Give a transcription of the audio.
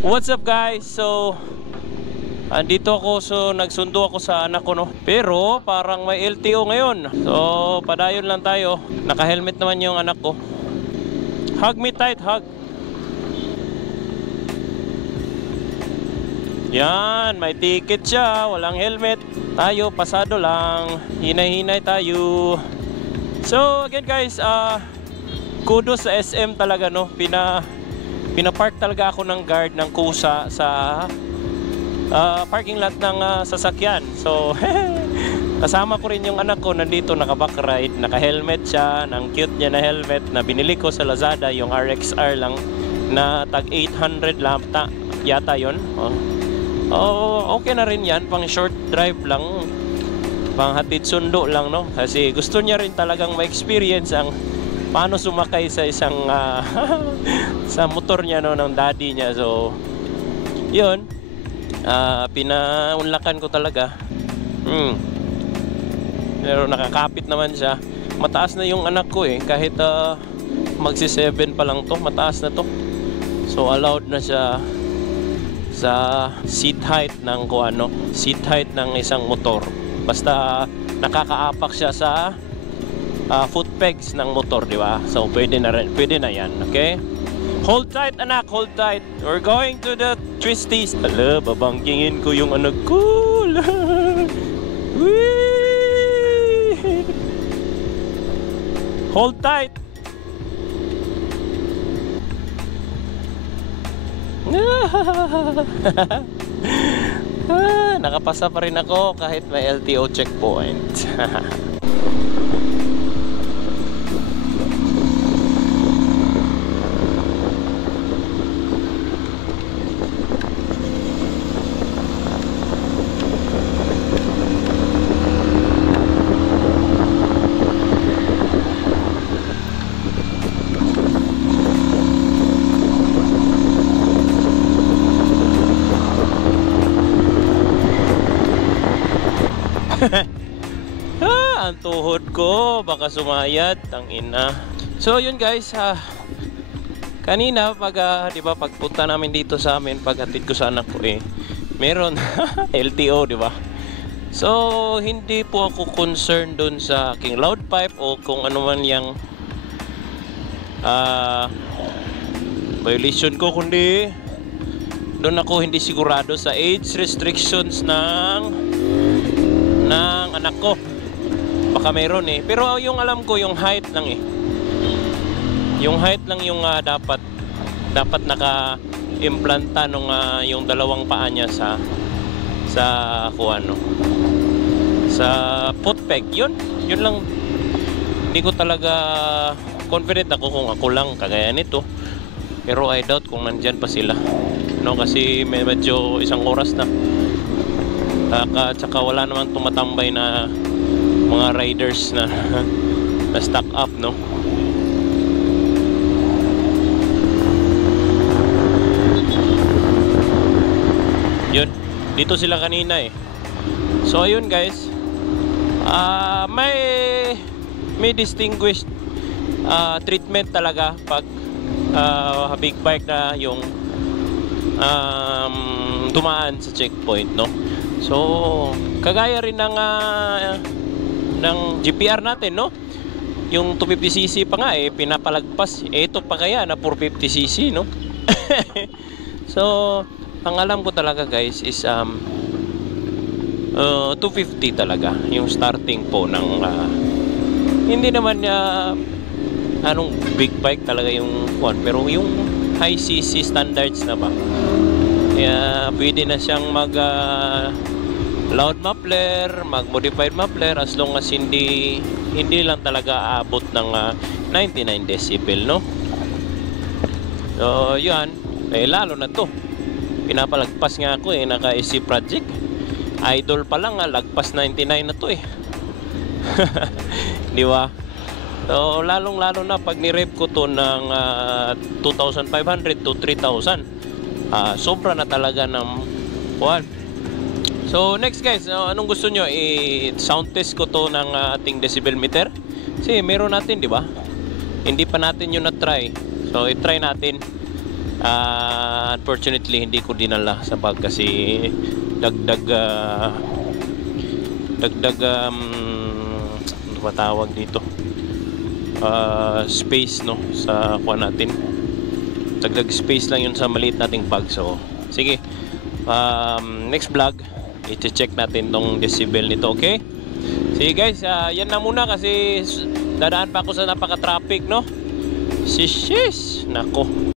What's up guys? So andito ako, so nagsundo ako sa anak ko, no. Pero parang may LTO ngayon. So padayon lang tayo. Naka-helmet naman yung anak ko. Hug me tight, hug. Yan, may ticket siya, walang helmet. Tayo pasado lang. Hinay-hinay tayo. So again guys, kudos sa SM talaga, no. Pinapark talaga ako ng guard ng kusa sa parking lot ng sasakyan. So kasama ko rin yung anak ko, nandito naka-back ride, naka-helmet siya, ng cute niya na helmet na binili ko sa Lazada, yung RXR lang na tag 800 lang yata yon. Okay na rin yan, pang short drive lang, pang hatid sundo lang, no, kasi gusto niya rin talagang ma-experience ang paano sumakay sa isang sa motor niya, no, ng daddy niya. So yun, pinaunlakan ko talaga. Pero nakakapit naman siya. Mataas na yung anak ko kahit magsi 7 pa lang to, mataas na to. So allowed na siya sa seat height ng seat height ng isang motor. Basta nakakaapak siya sa foot pegs ng motor, di ba? So pwede na rin, pwede na yan, okay? Hold tight anak, hold tight. We're going to the twisties. Ala, babangkingin ko yung anak ko. Hold tight. Nakapasa pa rin ako kahit may LTO checkpoint. Ang tuhod ko baka sumayad, tangina. So yun guys, kanina pag di ba, pagpunta namin dito sa amin, paghatid ko sa anak ko meron LTO, di ba? So hindi po ako concerned dun sa aking loud pipe o kung ano man yang violation ko, kundi doon ako hindi sigurado sa age restrictions ng anak ko. Baka meron pero yung alam ko yung height lang yung height lang yung dapat naka-implanta nung yung dalawang paa niya sa sa foot peg. Yun lang, hindi ko talaga confident ako kung ako lang kagaya nito, pero I doubt kung nandyan pa sila, no, kasi medyo isang oras na tsaka wala naman tumatambay na mga riders na stock up, no. Yun, dito sila kanina So ayun guys, may distinguished treatment talaga pag big bike na yung dumaan sa checkpoint, no. So kagaya rin ng GPR natin, no, yung 250cc pa nga pinapalagpas. Ito pa kaya na 450cc, no. So ang alam ko talaga guys is 250 talaga yung starting po ng hindi naman anong big bike talaga yung pero yung high cc standards na ba, kaya pwede na siyang mag loud muffler, mag modified muffler, as long as hindi lang talaga aabot ng 99 decibel, no. So yan, lalo na to pinapalagpas nga ako naka SC Project Idol pa lang lagpas 99 na to di ba? So lalong lalo na pag ni-rev ko to ng 2,500 to 3,000, sobra na talaga ng So next guys, anong gusto nyo? Sound test ko to ng ating decibel meter. Kasi meron natin, di ba? Hindi pa natin yun na-try. So i-try natin. Unfortunately hindi ko dinala sa bag kasi dagdag ano ba tawag dito, space no sa kuha natin, dagdag space lang yun sa maliit nating bag. So sige, next vlog i-check natin tong decibel nito. Okay, sige guys, yan na muna kasi dadaan pa ako sa napaka traffic no. Shish, nako.